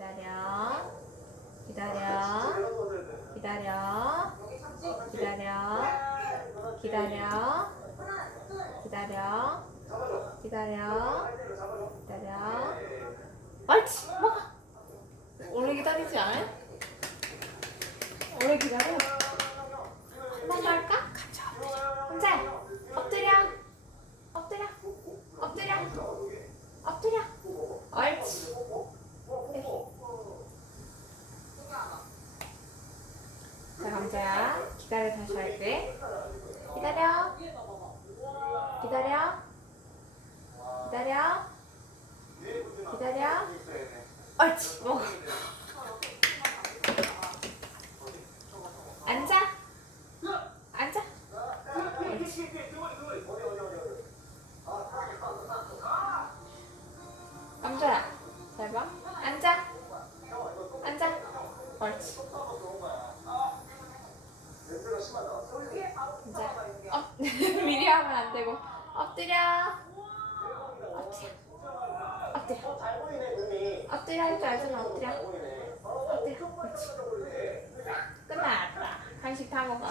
기다려. 기다려. 기다려. 기다려. 기다려. 기다려. 기다려. 기다려. 옳지. 먹어. 오래 기다리지 않아요? 오래 기다려. 한 번 더 할까? 혼자. 엎드려. 엎드려. 엎드려. 엎드려. 옳지. 자, 감자야. 기다려, 다시 할게. 기다려. 기다려. 기다려. 기다려. 옳지. 먹어. 앉아. 앉아. 옳지. 감자야. 잘 봐. 앉아. 앉아. 옳지. 앉아. 미리 하면 안 되고. 엎드려. 엎드려. 엎드려. 엎드려 할 줄 알잖아. 엎드려. 엎드려. 그렇지. 끝났다. 간식 다 먹어.